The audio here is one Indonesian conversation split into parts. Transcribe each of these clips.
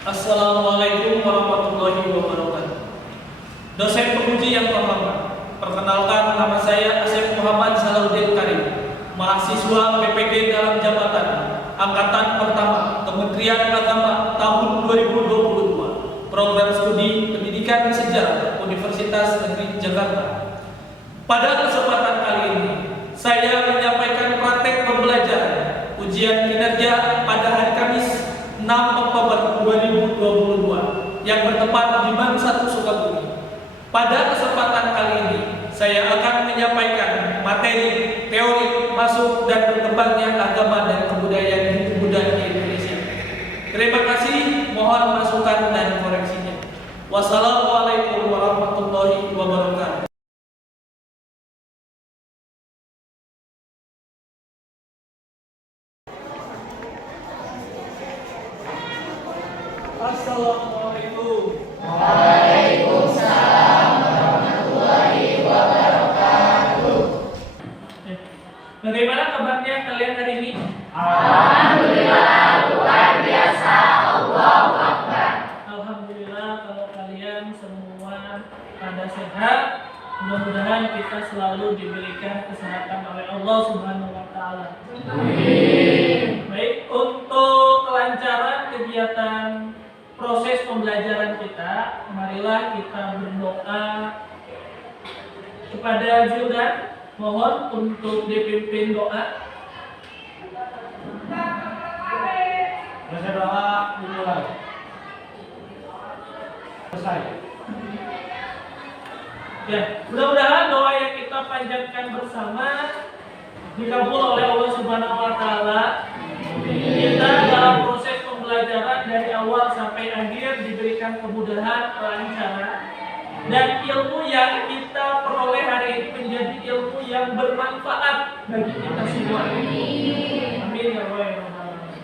Assalamualaikum warahmatullahi wabarakatuh. Dosen penguji yang terhormat, perkenalkan nama saya Asep Muhammad Salahuddin Karim, mahasiswa PPD dalam jabatan Angkatan Pertama Kementerian Agama tahun 2022, program studi Pendidikan Sejarah Universitas Negeri Jakarta. Pada kesempatan kali ini, saya menyampaikan praktek pembelajaran ujian kinerja pada hari Kamis 6 Oktober 2022 yang bertempat di Ban 1 Sukabumi. Pada kesempatan kali ini, saya akan menyampaikan materi teori masuk dan berkembangnya agama dan kebudayaan Hindu-Buddha di Indonesia. Terima kasih, mohon masukan dan koreksinya. Wassalamualaikum warahmatullahi wabarakatuh. Assalamualaikum. Waalaikumsalam warahmatullahi wabarakatuh. Bagaimana kabarnya kalian hari ini? Alhamdulillah, luar biasa. Allahu Akbar. Alhamdulillah kalau kalian semua pada sehat. Mudah-mudahan kita selalu diberikan kesehatan oleh Allah Subhanahu wa taala. Amin. Baik, untuk kelancaran kegiatan proses pembelajaran kita, marilah kita berdoa kepada Juldan. Mohon untuk dipimpin doa. Selesai doa, dimulai. Selesai. Ya, mudah-mudahan doa yang kita panjatkan bersama dikabul oleh Allah Subhanahu wa taala. Kita dalam proses pembelajaran dari awal sampai akhir diberikan kemudahan, kelancaran, dan ilmu yang kita peroleh hari ini menjadi ilmu yang bermanfaat bagi kita semua. Amin ya Allah ya Rabbal Alamin.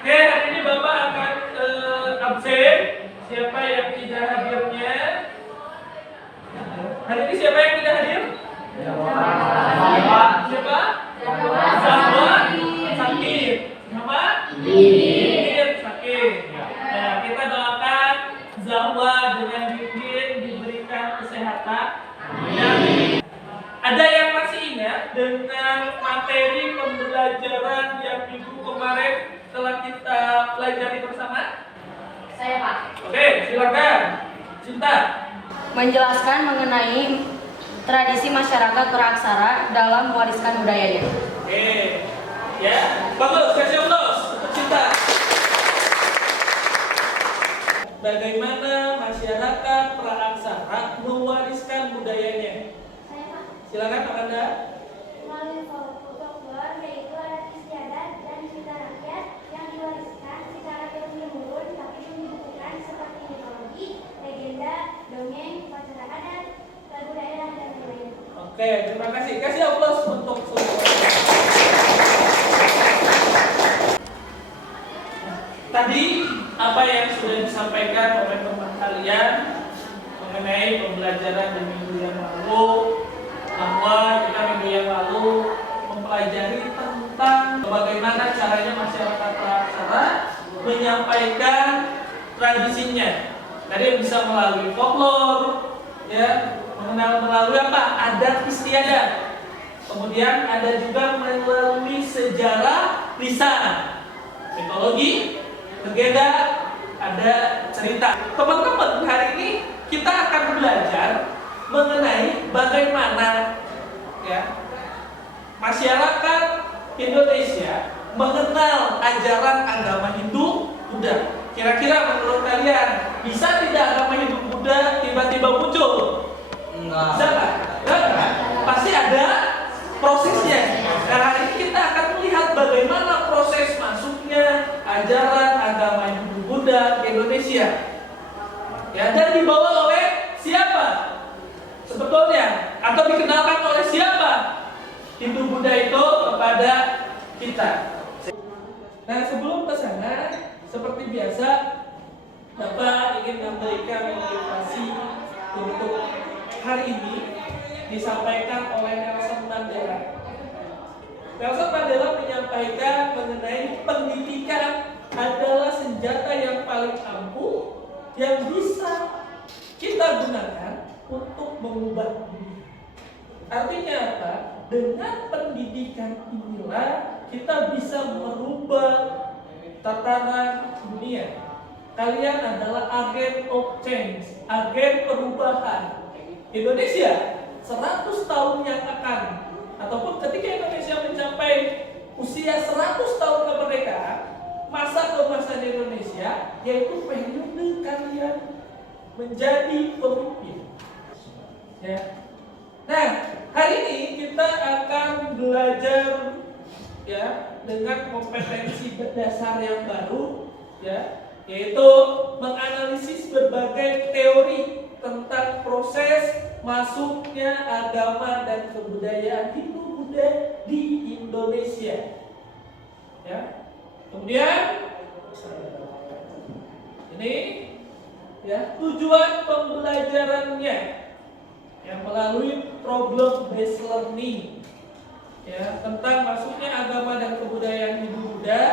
Oke, hari ini Bapak akan absen. Siapa yang tidak hadirnya? Hari ini siapa yang tidak hadir? Siapa? Zahwa sakit. Siapa? Didin sakit. Nah, kita doakan Zahwa dengan Didin diberikan kesehatan. Dan ada yang masih ingat dengan materi pembelajaran yang minggu kemarin telah kita pelajari bersama? Saya Pak. Oke, silakan. Cinta. Menjelaskan mengenai tradisi masyarakat beraksara dalam mewariskan budayanya. Oke, ya, bagus, kasih aplaus untuk Cinta. Bagaimana masyarakat praaksara mewariskan budayanya? Silakan Pak Anda. Melalui folklore, yaitu adat istiadat dan cerita rakyat yang diwariskan secara turun-temurun tapi dibukukan seperti mitologi, legenda, dongeng, upacara adat, lagu daerah dan lain-lain. Oke, terima kasih. Kasih aplaus untuk semua. Tadi apa yang sudah disampaikan oleh teman kalian mengenai pembelajaran di minggu yang lalu, bahwa kita minggu yang lalu mempelajari tentang bagaimana caranya masyarakat praaksara menyampaikan tradisinya. Tadi bisa melalui folklore, ya, melalui apa? Adat istiadat. Kemudian ada juga melalui sejarah lisan, mitologi, legenda, ada cerita. Teman-teman, hari ini kita akan belajar mengenai bagaimana ya masyarakat Indonesia mengenal ajaran agama Hindu Buddha. Kira-kira menurut kalian bisa tidak agama Hindu Buddha tiba-tiba muncul? Bisa nggak? Nggak kan? Pasti ada prosesnya. Nah, hari ini kita akan melihat bagaimana proses masuknya ajaran agama Hindu Buddha ke Indonesia. Ya, dan dibawa oleh siapa? Sebetulnya, atau dikenalkan oleh siapa Hindu Buddha itu kepada kita. Nah, sebelum ke sana, seperti biasa, Bapak ingin memberikan motivasi untuk hari ini disampaikan oleh Nelson Mandela. Nelson Mandela menyampaikan mengenai pendidikan adalah senjata yang paling ampuh yang bisa kita gunakan untuk mengubah dunia. Artinya apa? Dengan pendidikan inilah kita bisa merubah tatanan dunia. Kalian adalah agen of change, agen perubahan. Indonesia 100 tahun yang akan, ataupun ketika Indonesia mencapai usia 100 tahun kemerdekaan, masa keemasan Indonesia yaitu periode kalian menjadi pemimpin. Ya. Nah, hari ini kita akan belajar ya dengan kompetensi dasar yang baru, ya, yaitu menganalisis berbagai teori tentang proses masuknya agama dan kebudayaan Hindu-Buddha di Indonesia. Ya. Kemudian ini ya tujuan pembelajarannya yang melalui problem based learning ya tentang masuknya agama dan kebudayaan Hindu-Buddha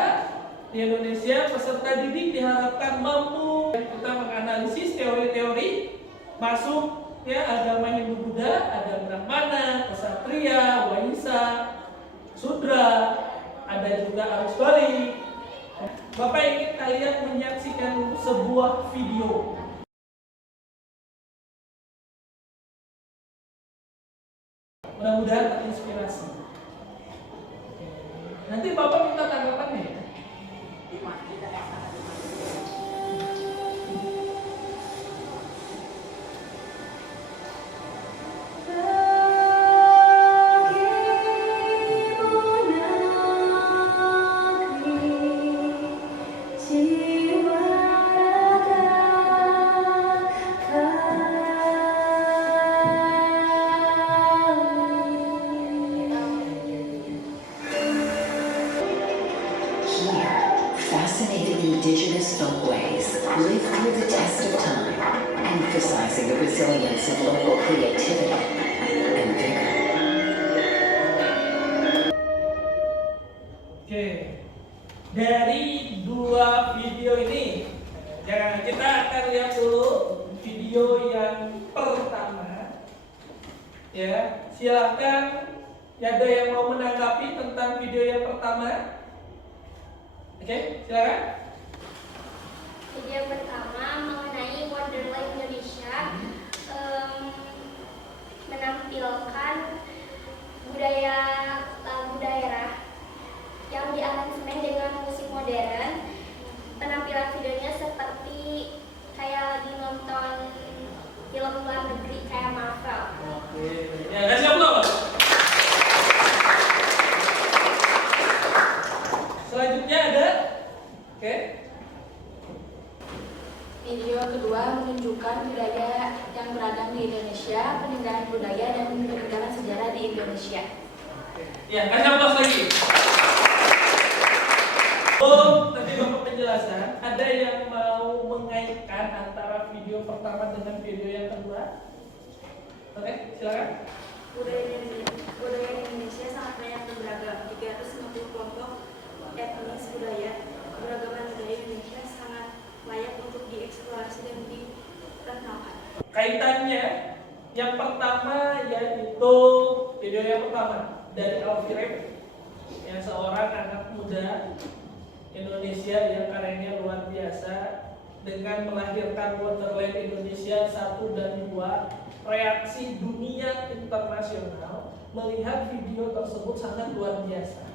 di Indonesia. Peserta didik diharapkan mampu kita menganalisis teori-teori masuknya agama Hindu-Buddha, ada Brahmana, Ksatria, Waisa, Sudra, ada juga arus balik. Bapak ingin kalian menyaksikan sebuah video. Mudah-mudahan terinspirasi. Nanti Bapak minta tanggapannya ya. Fascinating indigenous folkways live through the test of time, emphasizing the resilience of local creativity and vigor. Oke, dari dua video ini, ya kita akan lihat dulu video yang pertama. Ya, silakan. Ada yang mau menanggapi tentang video yang pertama? Oke, silakan. Video pertama mengenai Wonderland Indonesia, menampilkan budaya lagu daerah yang diaransemen dengan musik modern. Penampilan videonya seperti kayak lagi nonton film luar negeri kayak Marvel. Oke, ya kasih aplaus. Selanjutnya ada, oke. Video kedua menunjukkan budaya yang beragam di Indonesia, peninggalan budaya dan peninggalan sejarah di Indonesia. Ya, kasih aplaus lagi. Oh, tadi Bapak penjelasan, ada yang mau mengaitkan antara video pertama dengan video yang kedua? Oke, silakan. Budaya Indonesia sangat banyak dan beragam, 350 kelompok etnis budaya. Keberagaman budaya Indonesia sangat layak untuk dieksplorasi dan dikenalkan. Kaitannya yang pertama yaitu video yang pertama dari Alfirem, yang seorang anak muda Indonesia yang karyanya luar biasa dengan melahirkan Wonderland Indonesia 1 dan 2. Reaksi dunia internasional melihat video tersebut sangat luar biasa.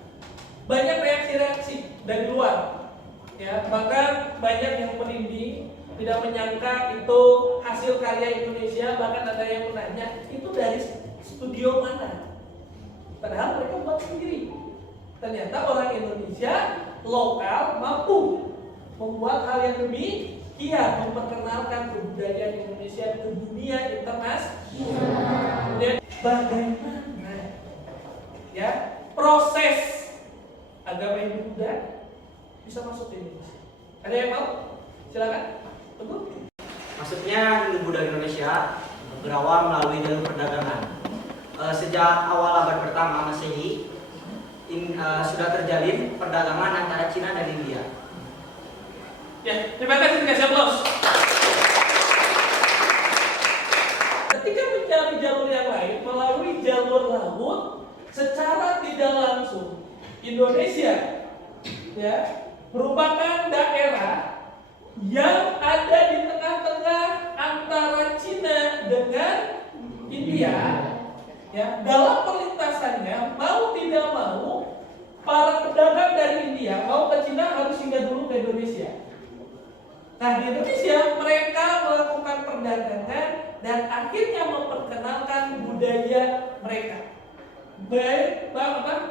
Banyak reaksi-reaksi dari luar, ya, bahkan banyak yang merinding, tidak menyangka itu hasil karya Indonesia. Bahkan ada yang menanya itu dari studio mana, padahal mereka buat sendiri. Ternyata orang Indonesia lokal mampu membuat hal yang demikian, memperkenalkan kebudayaan Indonesia ke dunia internasional. Kemudian bagaimana ya proses agama Hindu-Buddha bisa masuk ke Indonesia? Ada yang mau? Silakan. Tunggu. Maksudnya Hindu-Buddha Indonesia berawal melalui jalur perdagangan. Sejak awal abad pertama Masehi sudah terjalin perdagangan antara Cina dan India. Ya, terima kasih, dikasih aplaus. Ketika mencari jalur yang lain melalui jalur laut, secara tidak langsung Indonesia ya merupakan daerah yang ada di tengah-tengah antara Cina dengan India. Ya, dalam perlintasannya mau tidak mau para pedagang dari India mau ke Cina harus singgah dulu ke Indonesia. Nah, di Indonesia mereka melakukan perdagangan dan akhirnya memperkenalkan budaya mereka.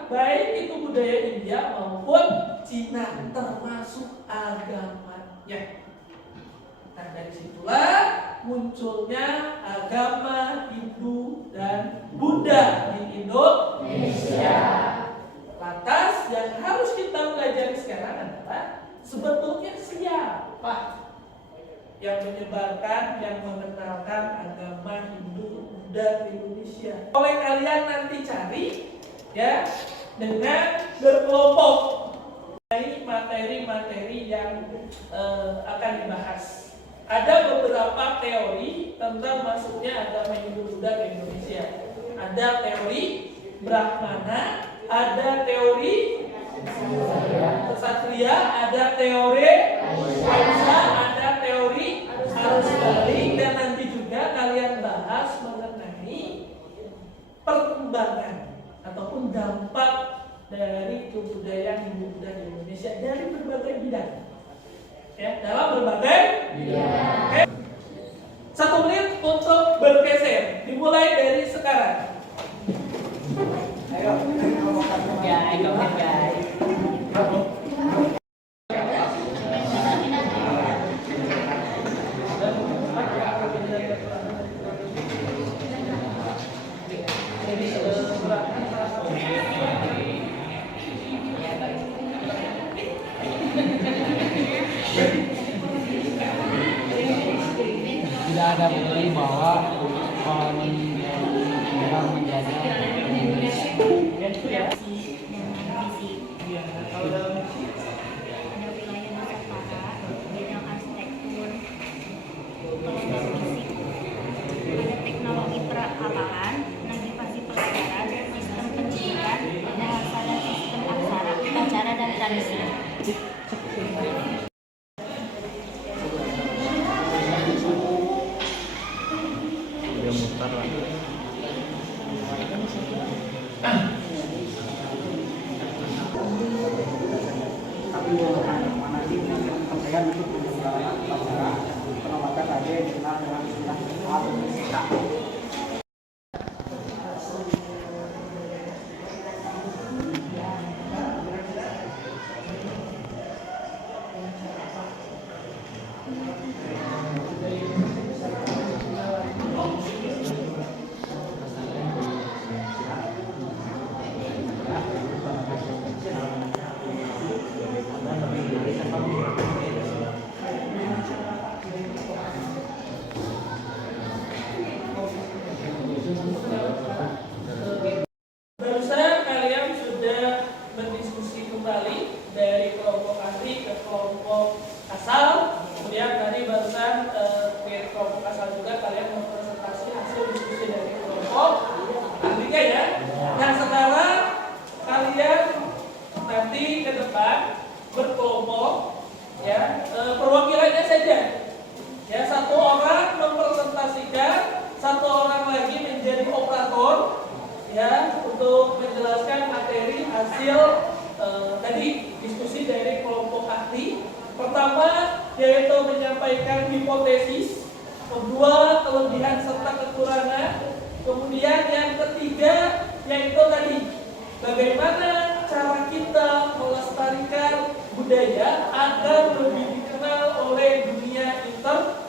Baik itu budaya India maupun Cina, termasuk agamanya. Nah, dari situlah munculnya agama Hindu dan Buddha di Indonesia. Lantas yang harus kita pelajari sekarang adalah sebetulnya siapa yang menyebarkan, yang mengenalkan agama Hindu Buddha di Indonesia. Oleh kalian nanti cari ya dengan berkelompok materi-materi yang akan dibahas. Ada beberapa teori tentang masuknya agama Hindu Buddha ke Indonesia. Ada teori Brahmana, ada teori Ksatria, ada teori Wangsa, ada teori arus balik, dan nanti juga kalian bahas mengenai perkembangan ataupun dampak dari kebudayaan Hindu Buddha di Indonesia dari berbagai bidang. Ya, dalam berbagai bidang. Oke. 1 menit untuk bergeser. Dimulai dari sekarang. Ayo, guys. Tidak ada bukti bahwa koloni Jepang menjajah Indonesia. Ada wilayah Nusantara, bidang arsitektur, ada teknologi perkapalan, navigasi pelajaran, sistem pendidikan, bahasa dan sistem aksara, upacara dan tradisi. Barusan kalian sudah berdiskusi kembali dari kelompok asli ke kelompok asal. Kemudian tadi barusan dari kelompok asal juga kalian mempresentasi hasil diskusi dari kelompok asli ya. Nah, sekarang kalian nanti ke depan berkelompok ya, perwakilannya saja. Ya, 1 orang mempresentasikan, 1 orang lagi menjadi operator ya untuk menjelaskan materi hasil tadi diskusi dari kelompok ahli. Pertama yaitu menyampaikan hipotesis, kedua kelebihan serta kekurangan, kemudian yang ketiga yaitu tadi bagaimana cara kita melestarikan budaya agar lebih dikenal oleh dunia internasional.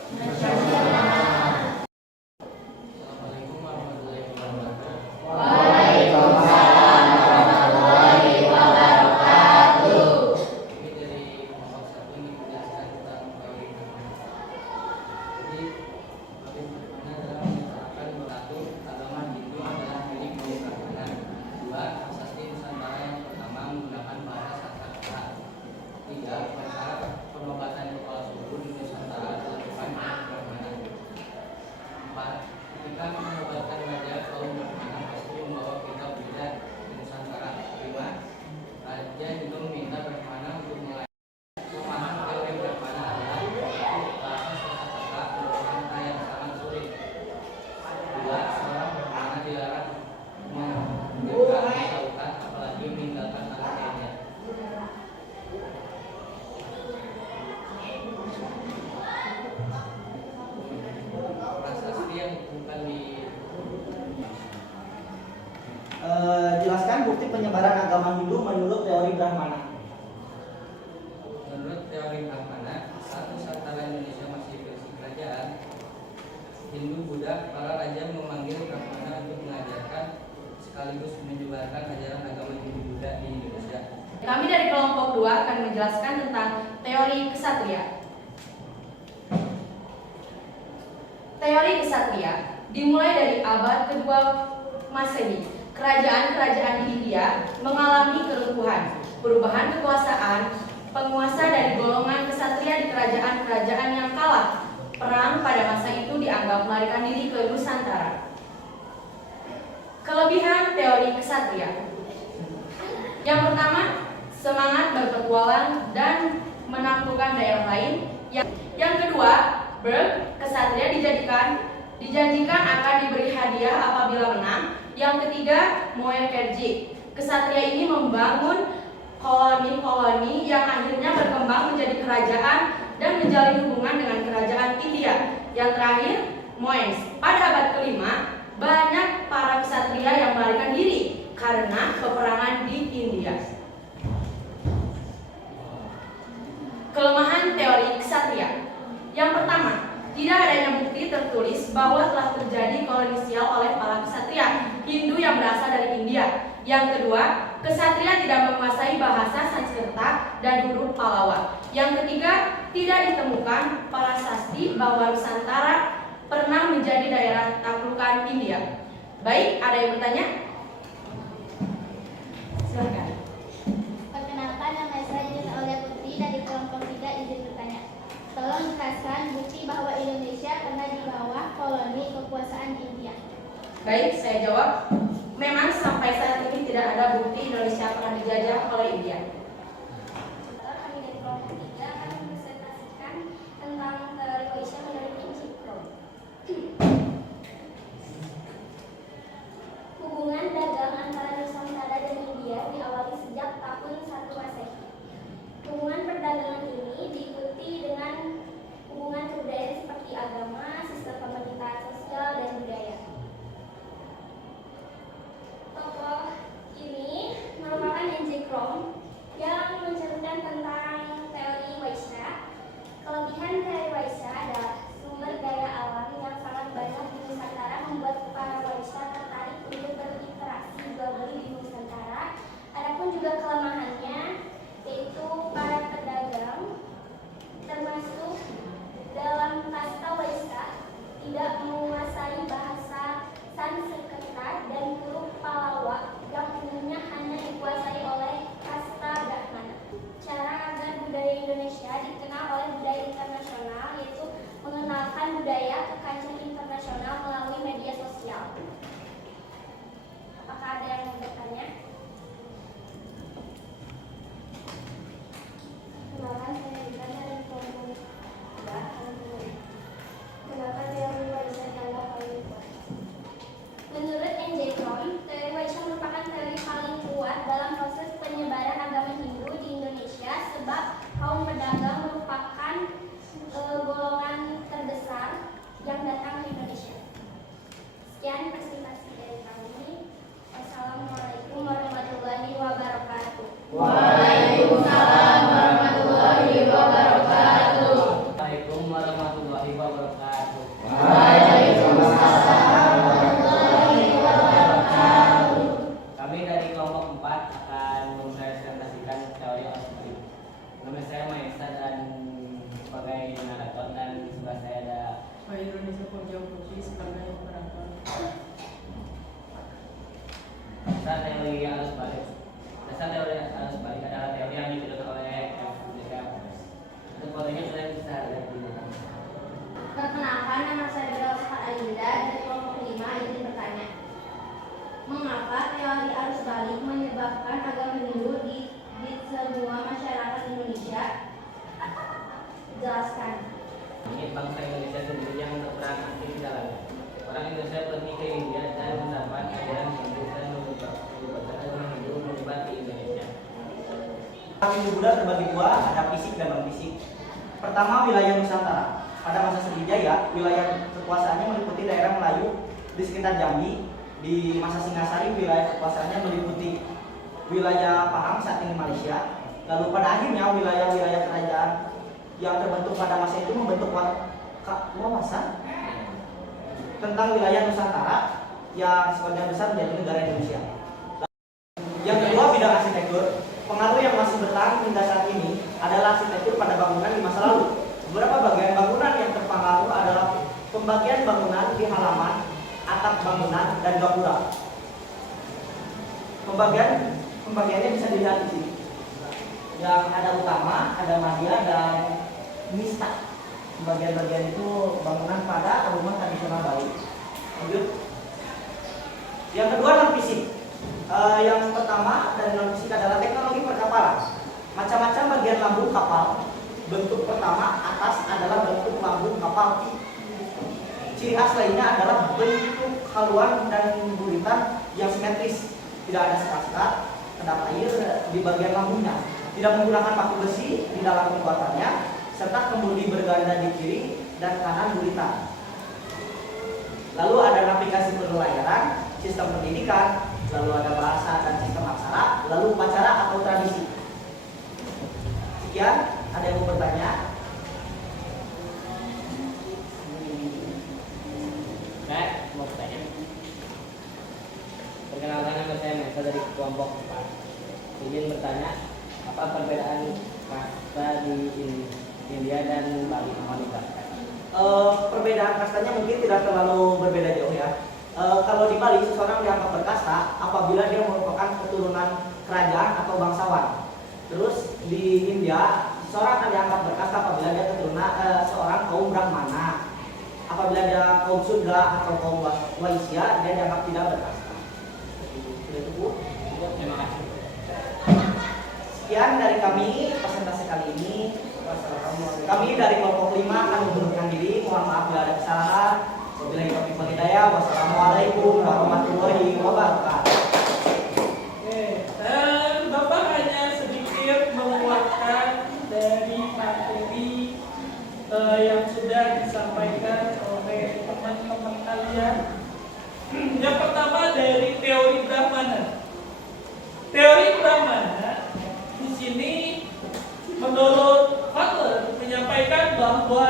penyebaran agama Hindu menurut teori Brahmana? Menurut teori Brahmana, saat Nusantara Indonesia masih versi kerajaan Hindu Buddha, para raja memanggil Brahmana untuk mengajarkan sekaligus menyebarkan ajaran agama Hindu Buddha di Indonesia. Kami dari kelompok 2 akan menjelaskan tentang teori kesatria. Teori kesatria dimulai dari abad kedua Masehi. Kerajaan-kerajaan di India mengalami kelumpuhan, perubahan kekuasaan, penguasa dari golongan kesatria di kerajaan-kerajaan yang kalah perang pada masa itu dianggap melarikan diri ke Nusantara. Kelebihan teori kesatria. Yang pertama, semangat berpetualang dan menaklukkan daerah lain. Yang kedua, kesatria dijanjikan akan diberi hadiah apabila menang. Yang ketiga, Moer Kerji. Kesatria ini membangun koloni-koloni yang akhirnya berkembang menjadi kerajaan dan menjalin hubungan dengan kerajaan India. Yang terakhir, Moens. Pada abad kelima, banyak para kesatria yang melarikan diri karena peperangan di India. Kelemahan teori kesatria. Yang pertama, tidak adanya bukti tertulis bahwa telah terjadi kolonial oleh para kesatria Hindu yang berasal dari India. Yang kedua, kesatria tidak menguasai bahasa Sanskerta dan huruf Pallawa. Yang ketiga, tidak ditemukan para sasti bahwa Nusantara pernah menjadi daerah taklukan India. Baik, ada yang bertanya? Silakan. Perkenalkan, nama saya Jun Aulia Putri dari kelompok 3 izin bertanya. Tolong jelaskan bukti bahwa Indonesia pernah di bawah koloni kekuasaan India. Baik, saya jawab. Memang sampai saat ini tidak ada bukti Indonesia pernah dijajah oleh India. Kami dari kelompok 3 akan mempresentasikan tentang teori Waisya menurut Enciklo. Hubungan dagang antara Nusantara dan India diawali sejak tahun 1 Masehi. Hubungan perdagangan ini diikuti dengan hubungan kebudayaan seperti agama, sistem pemerintahan sosial, dan budaya. Tokoh ini merupakan Enciklo yang menceritakan tentang teori Waisya. Kelebihan teori Waisya adalah sumber daya alam yang sangat banyak di Nusantara membuat para Waisya tertarik untuk berinteraksi jual beli di Nusantara. Adapun juga kelemahannya yaitu para pedagang termasuk dalam kasta Waisya tidak menguasai bahasa Sanskerta dan huruf Pallawa yang umumnya hanya dikuasai oleh kasta Brahmana. Cara agar budaya Indonesia dikenal oleh budaya internasional yaitu mengenalkan budaya ke kancah internasional melalui media sosial. Apakah ada yang mau bertanya? Kenalkan, saya Rita dari kelompok 2. Kenapa teori Waisya dianggap paling kuat? Menurut Enciklo, teori Waisya merupakan teori paling kuat dalam proses penyebaran agama Hindu di Indonesia sebab kaum pedagang merupakan golongan terbesar yang datang ke Indonesia. Sekian presentasi dari kami. Wassalamualaikum warahmatullahi wabarakatuh. Waalaikumsalam warahmatullahi wabarakatuh. Assalamualaikum warahmatullahi wabarakatuh. Waalaikumsalam warahmatullahi wabarakatuh. Kami dari kelompok 4 akan mempresentasikan teori arus balik. Nama saya Maesa dan sebagai narator, dan sebelah saya ada Pak Indonesia Pojok Putri sebagai operator. Dasar teori arus balik. Dasar teori arus balik adalah teori yang ditulis oleh F. Untuk fotonya kalian bisa lihat di belakang. Perkenalkan, nama saya Bella Oscar Ayunda dari kelompok 5 izin bertanya. Mengapa teori arus balik menyebabkan agama Hindu di semua masyarakat Indonesia? Jelaskan. Ini bangsa Indonesia sendiri yang berperan aktif di dalamnya. Orang Indonesia pergi ke India dan mendapat ajaran Hindu dan menyebabkan agama Hindu menyebar di Indonesia. Hindu Buddha terbagi dua, ada fisik dan non fisik. Pertama, wilayah Nusantara. Pada masa Sriwijaya, wilayah kekuasaannya meliputi daerah Melayu di sekitar Jambi. Di masa Singasari, wilayah kekuasaannya meliputi wilayah Pahang saat ini Malaysia. Lalu pada akhirnya wilayah-wilayah kerajaan yang terbentuk pada masa itu membentuk wawasan tentang wilayah Nusantara yang sebagian besar menjadi negara Indonesia. Yang kedua, bidang arsitektur. Pengaruh yang masih bertahan hingga saat ini adalah arsitektur pada bangunan di masa lalu. Beberapa bagian bangunan yang terpengaruh adalah pembagian bangunan di halaman, atap bangunan, dan gapura. Pembagiannya bisa dilihat di sini. Yang ada utama, ada madya, dan mista. Bagian-bagian itu bangunan pada rumah tradisional Bali. Lanjut. Yang kedua, non fisik. Yang pertama dari non fisik adalah teknologi perkapalan. Macam-macam bagian lambung kapal. Bentuk pertama atas adalah bentuk lambung kapal. Ciri khas lainnya adalah bentuk haluan dan buritan yang simetris. Tidak ada sekat-sekat, kedap air di bagian lambungnya. Tidak menggunakan paku besi di dalam pembuatannya, serta kemudi berganda di kiri dan kanan buritan. Lalu ada navigasi pelayaran, sistem pendidikan, lalu ada bahasa dan sistem aksara, lalu upacara atau tradisi. Sekian, ada yang mau bertanya? Baik, mau bertanya. Perkenalkan, nama saya Mesa dari kelompok 4. Izin bertanya, apa perbedaan kasta di India dan Bali? Mohon dijelaskan. Perbedaan kastanya mungkin tidak terlalu berbeda jauh ya. Kalau di Bali seseorang dianggap berkasta apabila dia merupakan keturunan kerajaan atau bangsawan. Terus di India seseorang akan dianggap berkasta apabila dia keturunan seorang kaum Brahmana. Apabila dia kaum Sudra atau kaum Waisya, dia dianggap tidak berkasta. Sudah cukup? Terima kasih. Sekian dari kami presentasi kali ini. Kami dari kelompok 5 akan mengundurkan diri. Mohon maaf bila ada kesalahan. Wabillahi taufiq wal hidayah. Wassalamualaikum warahmatullahi wabarakatuh. Oke, dan Bapak hanya sedikit menguatkan dari materi yang sudah disampaikan oleh teman-teman kalian. Yang pertama dari teori Brahmana. Teori Brahmana di sini menurut Butler menyampaikan bahwa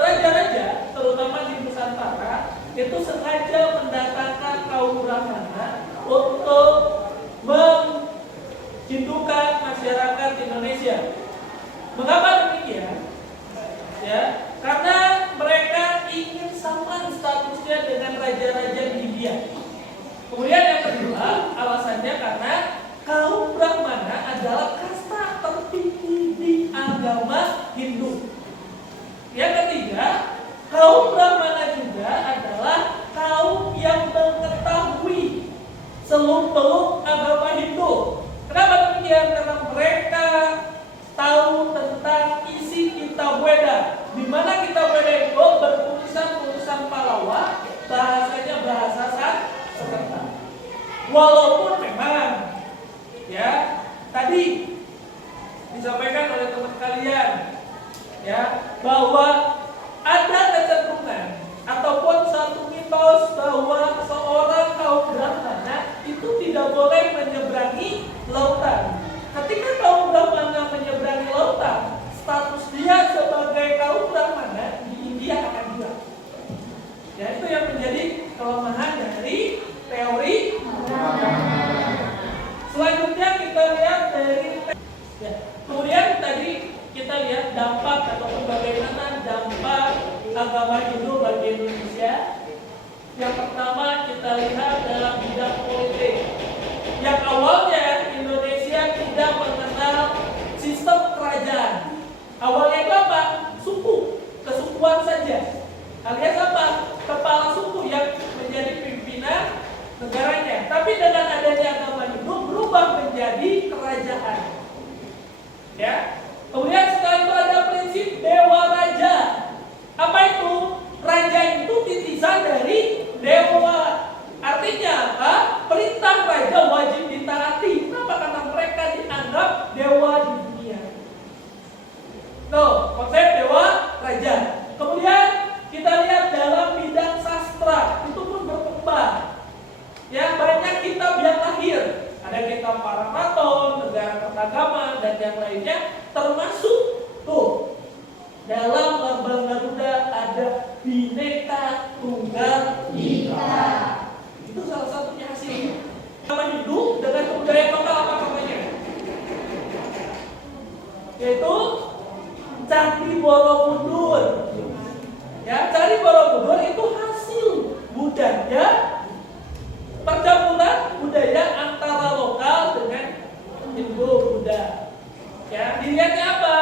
raja-raja terutama di Nusantara itu sengaja mendatangkan kaum Brahmana untuk menghindukan masyarakat Indonesia. Mengapa demikian? Ya, karena mereka ingin sama statusnya dengan raja-raja di India. Kemudian yang kedua, alasannya karena kaum Brahmana adalah kasta tertinggi di agama Hindu. Yang ketiga, kaum Brahmana juga adalah kaum yang mengetahui seluk-beluk agama Hindu. Kenapa demikian? Karena mereka tahu tentang isi kitab Weda, di mana kitab Weda itu bertulisan Palawa, bahasanya bahasa Sanskerta. Walaupun memang ya tadi disampaikan oleh teman kalian ya bahwa ada kecenderungan ataupun satu mitos bahwa seorang kaum Brahmana itu tidak boleh menyeberangi lautan. Ketika kaum Brahmana menyeberangi lautan, status dia sebagai kaum Brahmana di India akan hilang. Ya, itu yang menjadi kelemahan dari teori Brahmana. Selanjutnya kita lihat dari ya, kemudian tadi kita lihat dampak ataupun bagaimana dampak agama Hindu bagi Indonesia. Yang pertama kita lihat dalam bidang politik. Yang awalnya Indonesia tidak mengenal sistem kerajaan. Awalnya itu apa? Suku, kesukuan saja. Alias apa? Kepala suku yang menjadi pimpinan negaranya. Tapi dengan adanya agama Hindu berubah menjadi kerajaan. Ya. Kemudian setelah itu ada prinsip dewa raja. Apa itu? Raja itu titisan dari dewa. Artinya apa? Perintah raja wajib ditaati. Kenapa? Karena mereka dianggap dewa di dunia. Tuh, konsep dewa raja. Kemudian kita lihat dalam bidang sastra itu pun berkembang. Ya, banyak kitab yang lahir. Merdeka Paramaton, negara keragaman, dan yang lainnya, termasuk tuh dalam lambang Garuda ada Bhinneka Tunggal Ika. Itu salah satunya hasilnya. Nama hidup dengan kebudayaan lokal apa namanya? Yaitu Candi Borobudur. Ya, Candi Borobudur itu hasil budaya percampuran budaya antara lokal dengan Indo-Buddha. Ya, dilihatnya apa?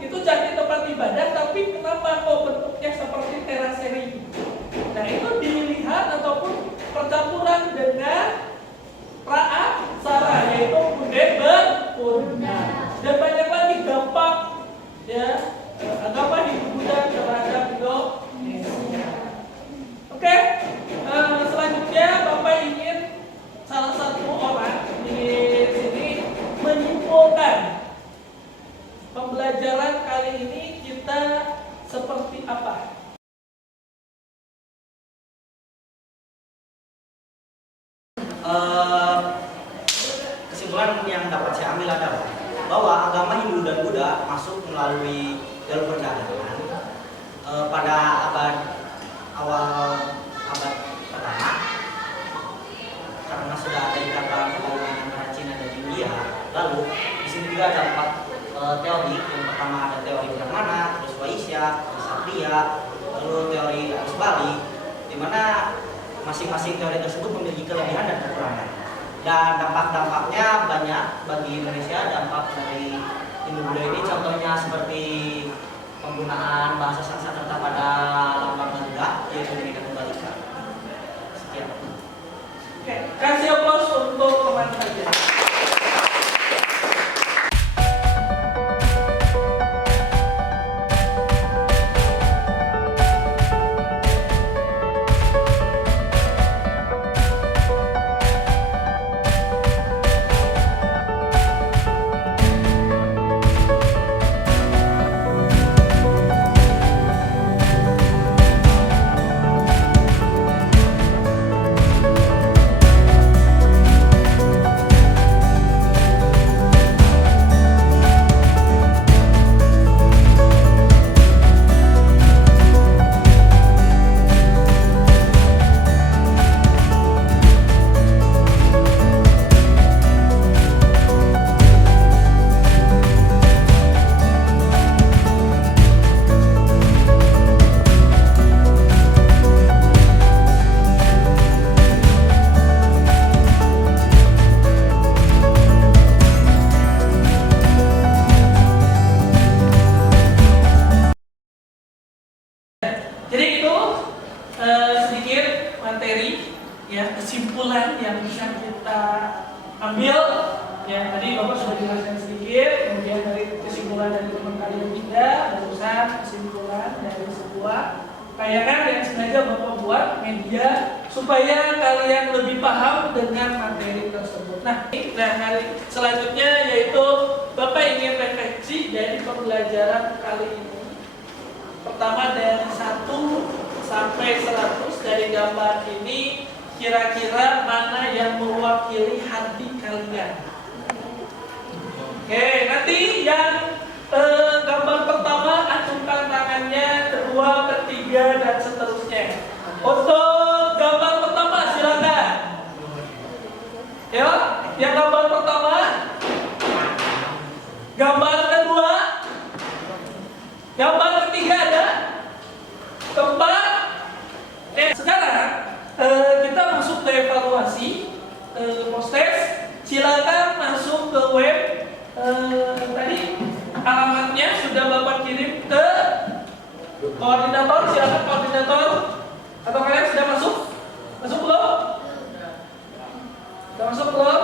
Itu jadi tempat ibadah, tapi kenapa kok bentuknya seperti teraseri? Nah, itu dilihat ataupun percampuran dengan Praaksara, yaitu Bude berpurna. Dan banyak lagi dampak ya agama Hindu-Buddha terhadap Indonesia. Oke, selanjutnya Bapak ingin salah satu orang di sini menyimpulkan pembelajaran kali ini kita seperti apa? Kesimpulan yang dapat saya ambil adalah bahwa agama Hindu dan Buddha masuk melalui jalur perdagangan pada awal abad pertama, karena sudah ada ikatan perdagangan antara Cina dan India. Lalu di sini juga ada 4 teori. Yang pertama ada teori Brahmana, terus Vaisya, terus Satriya, lalu teori arus Bali, di mana masing-masing teori tersebut memiliki kelebihan dan kekurangan. Dan dampak-dampaknya banyak bagi Indonesia. Dampak dari Hindu-Buddha ini contohnya seperti penggunaan bahasa Sanskerta pada lambang Garuda, yaitu Bhinneka Tunggal Ika. Sekian. Oke, kasih aplaus untuk teman saja. Jadi itu sedikit materi ya, kesimpulan yang bisa kita ambil ya. Tadi Bapak sudah jelaskan sedikit, kemudian dari kesimpulan dari teman kalian juga, barusan kesimpulan dari sebuah tayangan yang sengaja Bapak buat media supaya kalian lebih paham dengan materi tersebut. Nah, hari selanjutnya yaitu Bapak ingin refleksi dari pembelajaran kali ini. Pertama dari 1 sampai 100 dari gambar ini, kira-kira mana yang mewakili hati kalian? Oke, nanti yang gambar pertama acungkan tangannya, kedua, ketiga, dan seterusnya. Untuk gambar pertama silakan. Ya, yang gambar pertama, gambar kedua, gambar ketiga ada, keempat. Sekarang kita masuk ke evaluasi post-test. Silakan masuk ke web. Tadi alamatnya sudah Bapak kirim ke koordinator. Silakan koordinator. Atau kalian sudah masuk? Masuk belum? Sudah masuk belum?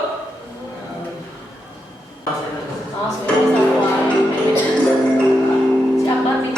Siapa nih?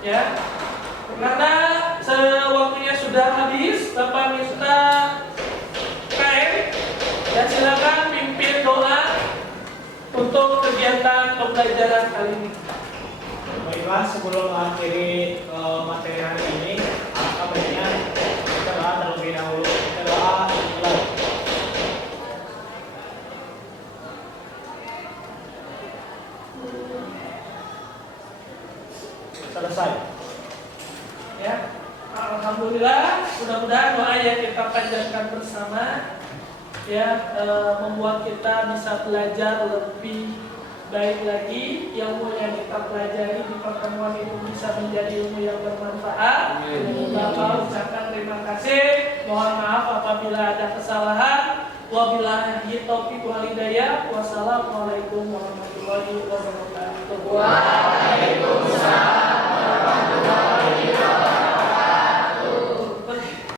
Ya, karena sewaktunya sudah habis, Bapak minta KM dan silakan pimpin doa untuk kegiatan pembelajaran kali ini. Baiklah, sebelum mengakhiri materi hari ini, alangkah baiknya kita doa terlebih dahulu. Kita doa dulu. Selesai. Ya, alhamdulillah, mudah-mudahan doa yang kita panjatkan bersama ya membuat kita bisa belajar lebih baik lagi, ilmu yang kita pelajari di pertemuan itu bisa menjadi ilmu yang bermanfaat. Bapak ucapkan terima kasih. Mohon maaf apabila ada kesalahan. Wabillahi taufiq wal hidayah. Wassalamualaikum warahmatullahi wabarakatuh. Waalaikumsalam.